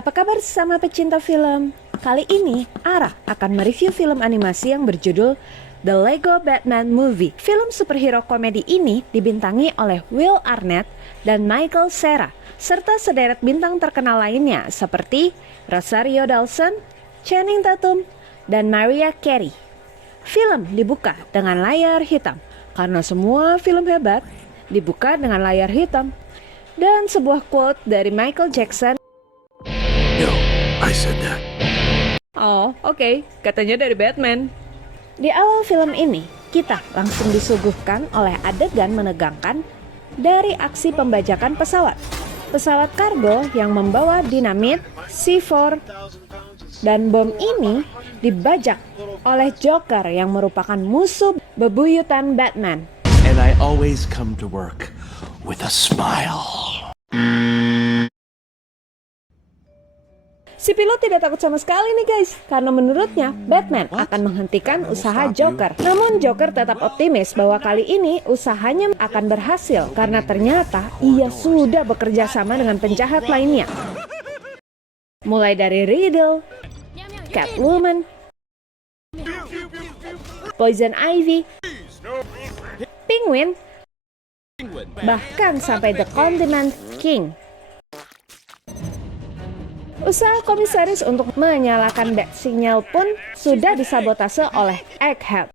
Apa kabar sama pecinta film? Kali ini, Ara akan mereview film animasi yang berjudul The Lego Batman Movie. Film superhero komedi ini dibintangi oleh Will Arnett dan Michael Cera, serta sederet bintang terkenal lainnya seperti Rosario Dawson, Channing Tatum, dan Mariah Carey. Film dibuka dengan layar hitam, karena semua film hebat dibuka dengan layar hitam. Dan sebuah quote dari Michael Jackson. No, I said that. Oh, oke. Katanya dari Batman. Di awal film ini, kita langsung disuguhkan oleh adegan menegangkan dari aksi pembajakan pesawat. Pesawat kargo yang membawa dinamit, C4, dan bom ini dibajak oleh Joker yang merupakan musuh bebuyutan Batman. And I always come to work with a smile. Si pilot tidak takut sama sekali nih guys, karena menurutnya Batman akan menghentikan usaha Joker. Namun Joker tetap optimis bahwa kali ini usahanya akan berhasil, karena ternyata ia sudah bekerja sama dengan penjahat lainnya. Mulai dari Riddle, Catwoman, Poison Ivy, Penguin, bahkan sampai The Condiment King. Usaha komisaris untuk menyalakan bat signal pun sudah disabotase oleh Egghead.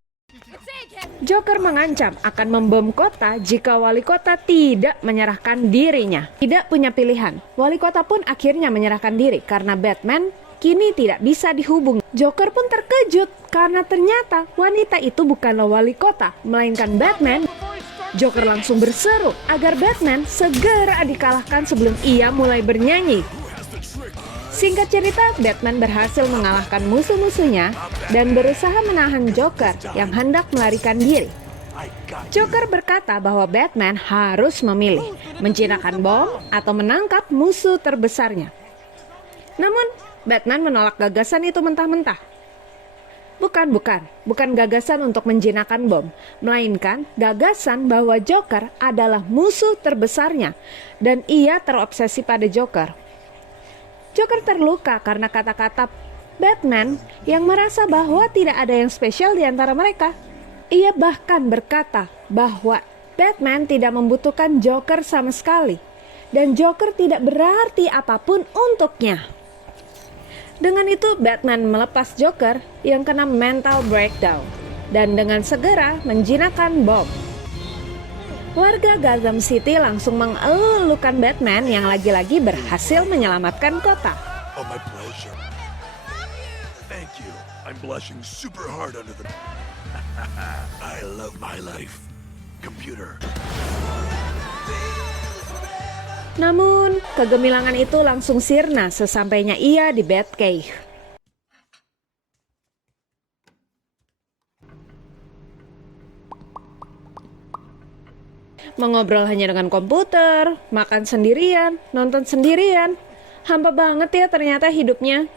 Joker mengancam akan membom kota jika wali kota tidak menyerahkan dirinya. Tidak punya pilihan, wali kota pun akhirnya menyerahkan diri karena Batman kini tidak bisa dihubungi. Joker pun terkejut karena ternyata wanita itu bukanlah wali kota, melainkan Batman. Joker langsung berseru agar Batman segera dikalahkan sebelum ia mulai bernyanyi. Singkat cerita, Batman berhasil mengalahkan musuh-musuhnya dan berusaha menahan Joker yang hendak melarikan diri. Joker berkata bahwa Batman harus memilih, menjinakkan bom atau menangkap musuh terbesarnya. Namun, Batman menolak gagasan itu mentah-mentah. Bukan gagasan untuk menjinakkan bom, melainkan gagasan bahwa Joker adalah musuh terbesarnya dan ia terobsesi pada Joker. Joker terluka karena kata-kata Batman yang merasa bahwa tidak ada yang spesial di antara mereka. Ia bahkan berkata bahwa Batman tidak membutuhkan Joker sama sekali dan Joker tidak berarti apapun untuknya. Dengan itu Batman melepas Joker yang kena mental breakdown dan dengan segera menjinakkan bom. Warga Gotham City langsung mengelukan Batman yang lagi-lagi berhasil menyelamatkan kota. Oh, my pleasure. Thank you. I'm blushing super hard under the... I love my life. Computer. Namun, kegemilangan itu langsung sirna sesampainya ia di Batcave. Mengobrol hanya dengan komputer, makan sendirian, nonton sendirian. Hampa banget ya ternyata hidupnya.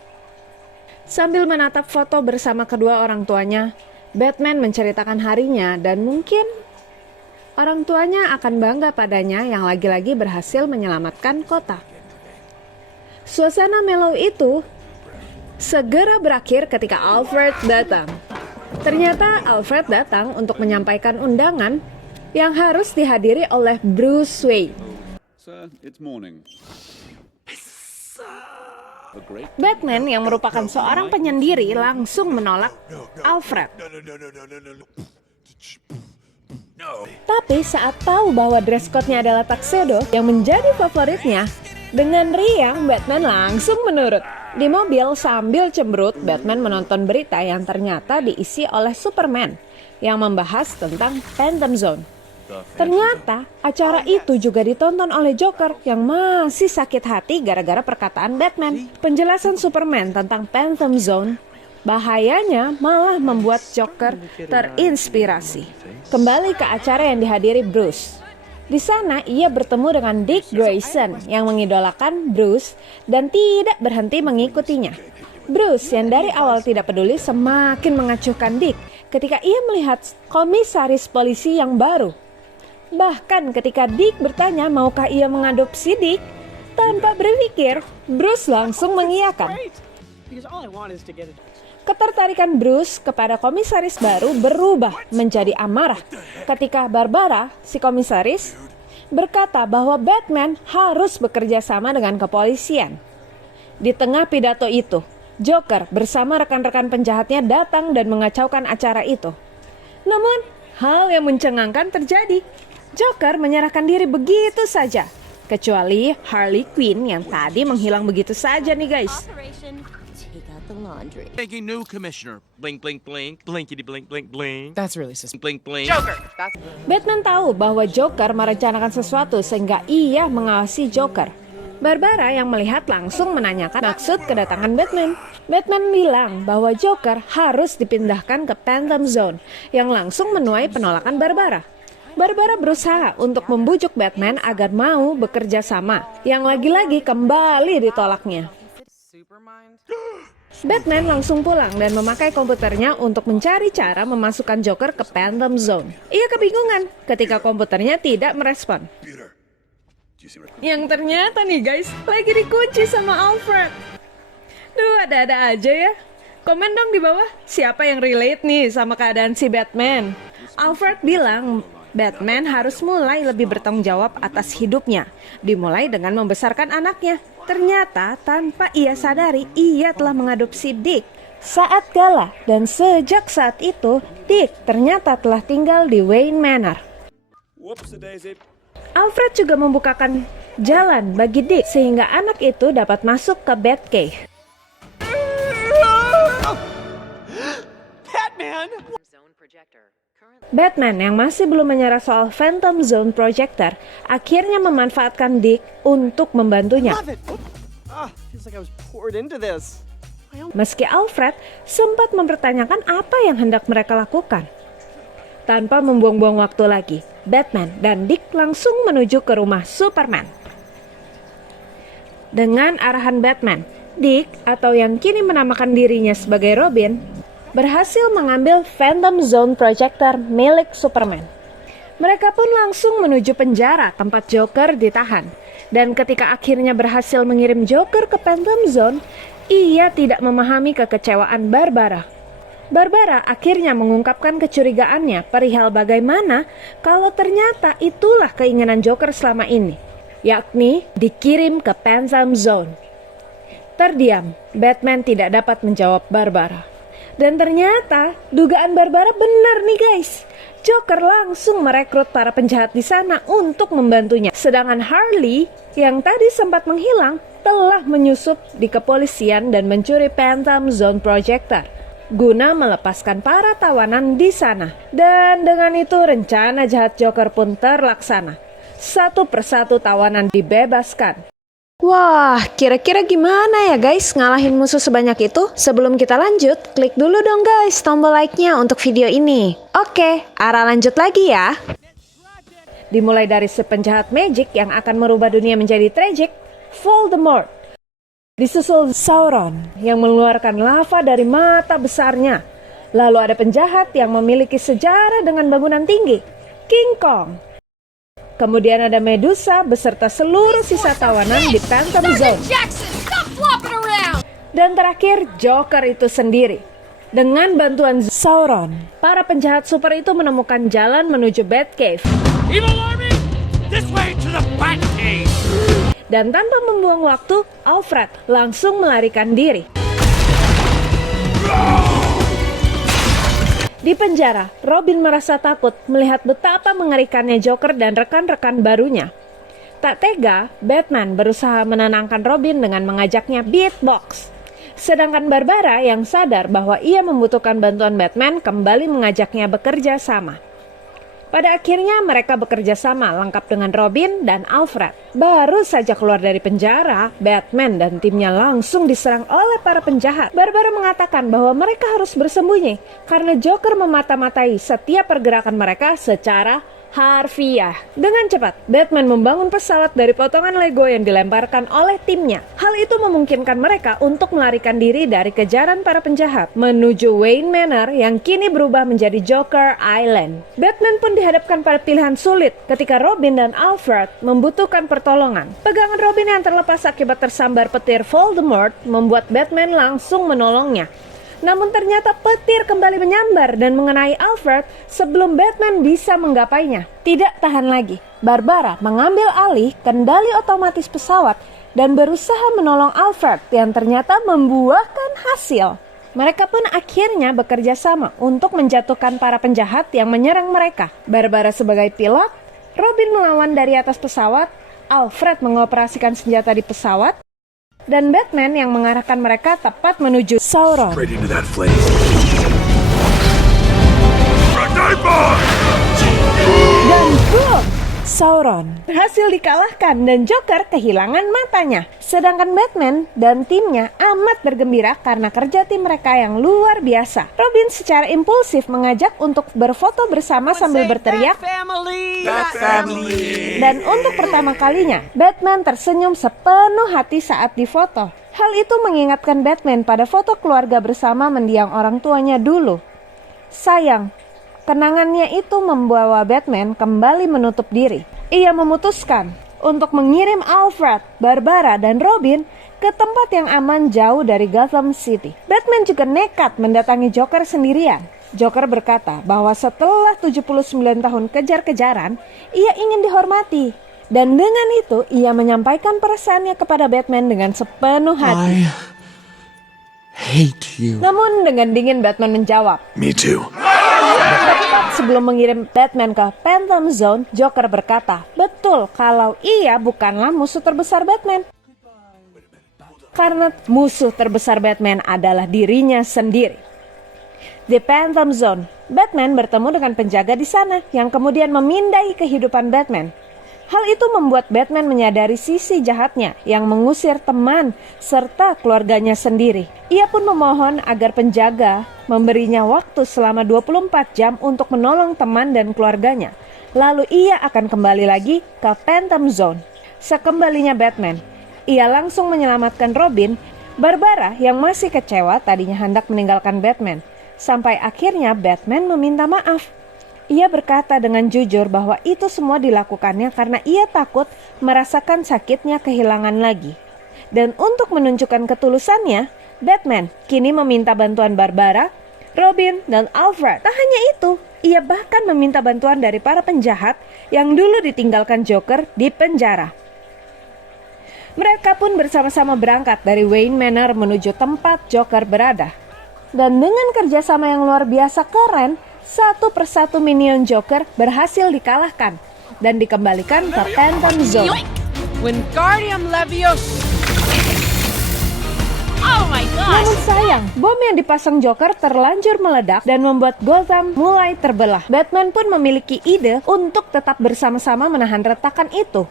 Sambil menatap foto bersama kedua orang tuanya, Batman menceritakan harinya dan mungkin orang tuanya akan bangga padanya yang lagi-lagi berhasil menyelamatkan kota. Suasana mellow itu segera berakhir ketika Alfred datang. Ternyata Alfred datang untuk menyampaikan undangan yang harus dihadiri oleh Bruce Wayne. Sir, it's morning. Batman yang merupakan seorang penyendiri langsung menolak Alfred. Tapi saat tahu bahwa dress code-nya adalah tuxedo yang menjadi favoritnya, dengan riang Batman langsung menurut. Di mobil sambil cemberut, Batman menonton berita yang ternyata diisi oleh Superman yang membahas tentang Phantom Zone. Ternyata acara itu juga ditonton oleh Joker yang masih sakit hati gara-gara perkataan Batman. Penjelasan Superman tentang Phantom Zone bahayanya malah membuat Joker terinspirasi. Kembali ke acara yang dihadiri Bruce. Di sana ia bertemu dengan Dick Grayson yang mengidolakan Bruce dan tidak berhenti mengikutinya. Bruce yang dari awal tidak peduli semakin mengacuhkan Dick ketika ia melihat komisaris polisi yang baru. Bahkan ketika Dick bertanya maukah ia mengadopsi Dick, Tanpa berpikir, Bruce langsung mengiyakan. Ketertarikan Bruce kepada komisaris baru berubah menjadi amarah ketika Barbara, si komisaris, berkata bahwa Batman harus bekerja sama dengan kepolisian. Di tengah pidato itu, Joker bersama rekan-rekan penjahatnya datang dan mengacaukan acara itu. Namun, hal yang mencengangkan terjadi. Joker menyerahkan diri begitu saja. Kecuali Harley Quinn yang tadi menghilang begitu saja nih guys. Operation Take Out the Laundry. Thank you, new commissioner. Blink, blink, blink. Blinkity, blink, blink, blink. That's really suspicious. Blink, blink. Batman tahu bahwa Joker merencanakan sesuatu sehingga ia mengawasi Joker. Barbara yang melihat langsung menanyakan maksud kedatangan Batman. Batman bilang bahwa Joker harus dipindahkan ke Phantom Zone yang langsung menuai penolakan Barbara. Barbara berusaha untuk membujuk Batman agar mau bekerja sama, yang lagi-lagi kembali ditolaknya. Batman langsung pulang dan memakai komputernya untuk mencari cara memasukkan Joker ke Phantom Zone. Ia kebingungan ketika komputernya tidak merespon. Peter, do you see what? Yang ternyata nih guys, lagi dikunci sama Alfred. Duh, ada-ada aja ya. Komen dong di bawah, siapa yang relate nih sama keadaan si Batman? Alfred bilang, Batman harus mulai lebih bertanggung jawab atas hidupnya, dimulai dengan membesarkan anaknya. Ternyata tanpa ia sadari, ia telah mengadopsi Dick saat gala, dan sejak saat itu, Dick ternyata telah tinggal di Wayne Manor. Whoops-a-daisy. Alfred juga membukakan jalan bagi Dick sehingga anak itu dapat masuk ke Batcave. Batman yang masih belum menyerah soal Phantom Zone Projector akhirnya memanfaatkan Dick untuk membantunya. Feels like I was poured into this. Meski Alfred sempat mempertanyakan apa yang hendak mereka lakukan. Tanpa membuang-buang waktu lagi, Batman dan Dick langsung menuju ke rumah Superman. Dengan arahan Batman, Dick atau yang kini menamakan dirinya sebagai Robin berhasil mengambil Phantom Zone Projector milik Superman. Mereka pun langsung menuju penjara tempat Joker ditahan. Dan ketika akhirnya berhasil mengirim Joker ke Phantom Zone, ia tidak memahami kekecewaan Barbara. Barbara akhirnya mengungkapkan kecurigaannya perihal bagaimana kalau ternyata itulah keinginan Joker selama ini, yakni dikirim ke Phantom Zone. Terdiam, Batman tidak dapat menjawab Barbara. Dan ternyata dugaan Barbara benar nih guys. Joker langsung merekrut para penjahat di sana untuk membantunya. Sedangkan Harley yang tadi sempat menghilang telah menyusup di kepolisian dan mencuri Phantom Zone Projector guna melepaskan para tawanan di sana. Dan dengan itu rencana jahat Joker pun terlaksana. Satu persatu tawanan dibebaskan. Wah, kira-kira gimana ya guys ngalahin musuh sebanyak itu? Sebelum kita lanjut, klik dulu dong guys tombol like-nya untuk video ini. Oke, arah lanjut lagi ya. Dimulai dari si penjahat magic yang akan merubah dunia menjadi tragic, Voldemort. Disusul Sauron yang mengeluarkan lava dari mata besarnya. Lalu ada penjahat yang memiliki sejarah dengan bangunan tinggi, King Kong. Kemudian ada Medusa beserta seluruh sisa tawanan di Phantom Zone. Dan terakhir Joker itu sendiri. Dengan bantuan Sauron, para penjahat super itu menemukan jalan menuju Batcave. Evil army, this way to the Batcave. Dan tanpa membuang waktu, Alfred langsung melarikan diri. Di penjara, Robin merasa takut melihat betapa mengerikannya Joker dan rekan-rekan barunya. Tak tega, Batman berusaha menenangkan Robin dengan mengajaknya beatbox. Sedangkan Barbara yang sadar bahwa ia membutuhkan bantuan Batman kembali mengajaknya bekerja sama. Pada akhirnya mereka bekerja sama lengkap dengan Robin dan Alfred. Baru saja keluar dari penjara, Batman dan timnya langsung diserang oleh para penjahat. Barbara mengatakan bahwa mereka harus bersembunyi karena Joker memata-matai setiap pergerakan mereka secara harfiah. Dengan cepat, Batman membangun pesawat dari potongan Lego yang dilemparkan oleh timnya. Hal itu memungkinkan mereka untuk melarikan diri dari kejaran para penjahat menuju Wayne Manor yang kini berubah menjadi Joker Island. Batman pun dihadapkan pada pilihan sulit ketika Robin dan Alfred membutuhkan pertolongan. Pegangan Robin yang terlepas akibat tersambar petir Voldemort membuat Batman langsung menolongnya. Namun ternyata petir kembali menyambar dan mengenai Alfred sebelum Batman bisa menggapainya. Tidak tahan lagi, Barbara mengambil alih kendali otomatis pesawat dan berusaha menolong Alfred yang ternyata membuahkan hasil. Mereka pun akhirnya bekerja sama untuk menjatuhkan para penjahat yang menyerang mereka. Barbara sebagai pilot, Robin melawan dari atas pesawat, Alfred mengoperasikan senjata di pesawat, dan Batman yang mengarahkan mereka tepat menuju Sauron. Straight into that flame. Night bomb! Dan boom! Sauron berhasil dikalahkan dan Joker kehilangan matanya. Sedangkan Batman dan timnya amat bergembira karena kerja tim mereka yang luar biasa. Robin secara impulsif mengajak untuk berfoto bersama sambil berteriak, Bat family. dan untuk pertama kalinya, Batman tersenyum sepenuh hati saat difoto. Hal itu mengingatkan Batman pada foto keluarga bersama mendiang orang tuanya dulu. Sayang, kenangannya itu membawa Batman kembali menutup diri. Ia memutuskan untuk mengirim Alfred, Barbara, dan Robin ke tempat yang aman jauh dari Gotham City. Batman juga nekat mendatangi Joker sendirian. Joker berkata bahwa setelah 79 tahun kejar-kejaran, ia ingin dihormati. Dan dengan itu, ia menyampaikan perasaannya kepada Batman dengan sepenuh hati. I hate you. Namun dengan dingin Batman menjawab. Me too. Tepat sebelum mengirim Batman ke Phantom Zone, Joker berkata, betul kalau ia bukanlah musuh terbesar Batman. Karena musuh terbesar Batman adalah dirinya sendiri. Di Phantom Zone, Batman bertemu dengan penjaga di sana yang kemudian memindai kehidupan Batman. Hal itu membuat Batman menyadari sisi jahatnya yang mengusir teman serta keluarganya sendiri. Ia pun memohon agar penjaga memberinya waktu selama 24 jam untuk menolong teman dan keluarganya. Lalu ia akan kembali lagi ke Phantom Zone. Sekembalinya Batman, ia langsung menyelamatkan Robin. Barbara yang masih kecewa tadinya hendak meninggalkan Batman. Sampai akhirnya Batman meminta maaf. Ia berkata dengan jujur bahwa itu semua dilakukannya karena ia takut merasakan sakitnya kehilangan lagi. Dan untuk menunjukkan ketulusannya, Batman kini meminta bantuan Barbara, Robin, dan Alfred. Tak hanya itu, ia bahkan meminta bantuan dari para penjahat yang dulu ditinggalkan Joker di penjara. Mereka pun bersama-sama berangkat dari Wayne Manor menuju tempat Joker berada. Dan dengan kerjasama yang luar biasa keren, satu persatu minion Joker berhasil dikalahkan dan dikembalikan ke Phantom Zone. Wingardium Leviosa. Oh my gosh! Namun sayang, bom yang dipasang Joker terlanjur meledak dan membuat Gotham mulai terbelah. Batman pun memiliki ide untuk tetap bersama-sama menahan retakan itu.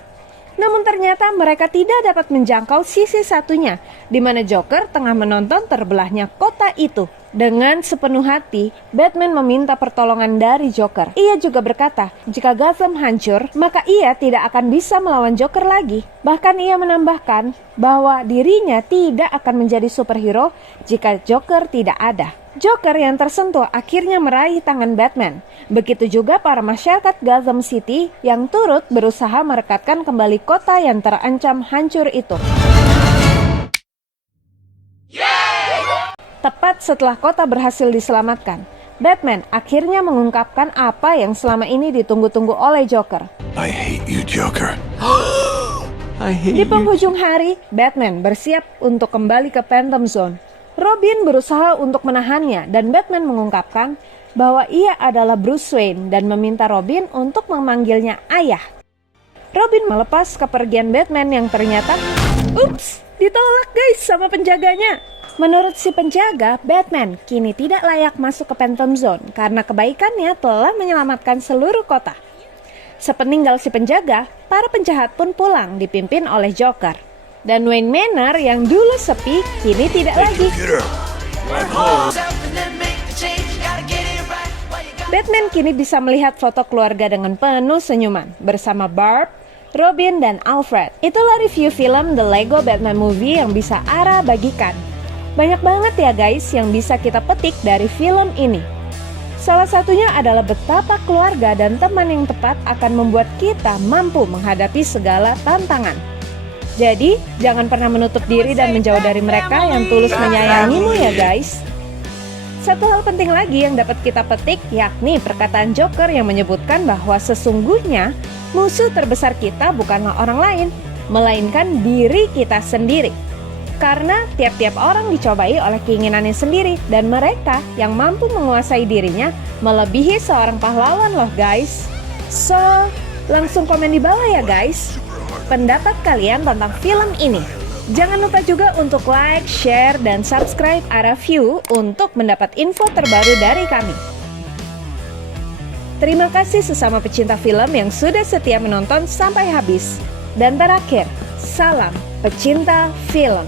Namun ternyata mereka tidak dapat menjangkau sisi satunya, di mana Joker tengah menonton terbelahnya kota itu. Dengan sepenuh hati, Batman meminta pertolongan dari Joker. Ia juga berkata, jika Gotham hancur, maka ia tidak akan bisa melawan Joker lagi. Bahkan ia menambahkan bahwa dirinya tidak akan menjadi superhero jika Joker tidak ada. Joker yang tersentuh akhirnya meraih tangan Batman. Begitu juga para masyarakat Gotham City yang turut berusaha merekatkan kembali kota yang terancam hancur itu. Tepat setelah kota berhasil diselamatkan, Batman akhirnya mengungkapkan apa yang selama ini ditunggu-tunggu oleh Joker. I hate you, Joker. Di penghujung hari, Batman bersiap untuk kembali ke Phantom Zone. Robin berusaha untuk menahannya dan Batman mengungkapkan bahwa ia adalah Bruce Wayne dan meminta Robin untuk memanggilnya ayah. Robin melepas kepergian Batman yang ternyata, ups, ditolak guys sama penjaganya. Menurut si penjaga, Batman kini tidak layak masuk ke Phantom Zone karena kebaikannya telah menyelamatkan seluruh kota. Sepeninggal si penjaga, para penjahat pun pulang dipimpin oleh Joker. Dan Wayne Manor yang dulu sepi kini tidak lagi. Computer. I'm home. Batman kini bisa melihat foto keluarga dengan penuh senyuman bersama Barb, Robin, dan Alfred. Itulah review film The Lego Batman Movie yang bisa Ara bagikan. Banyak banget ya guys yang bisa kita petik dari film ini. Salah satunya adalah betapa keluarga dan teman yang tepat akan membuat kita mampu menghadapi segala tantangan. Jadi, jangan pernah menutup diri dan menjauh dari mereka yang tulus menyayangimu ya guys. Satu hal penting lagi yang dapat kita petik yakni perkataan Joker yang menyebutkan bahwa sesungguhnya musuh terbesar kita bukanlah orang lain, melainkan diri kita sendiri. Karena tiap-tiap orang dicobai oleh keinginannya sendiri dan mereka yang mampu menguasai dirinya melebihi seorang pahlawan loh guys. So, langsung komen di bawah ya guys pendapat kalian tentang film ini. Jangan lupa juga untuk like, share, dan subscribe Ara View untuk mendapat info terbaru dari kami. Terima kasih sesama pecinta film yang sudah setia menonton sampai habis. Dan terakhir, salam pecinta film.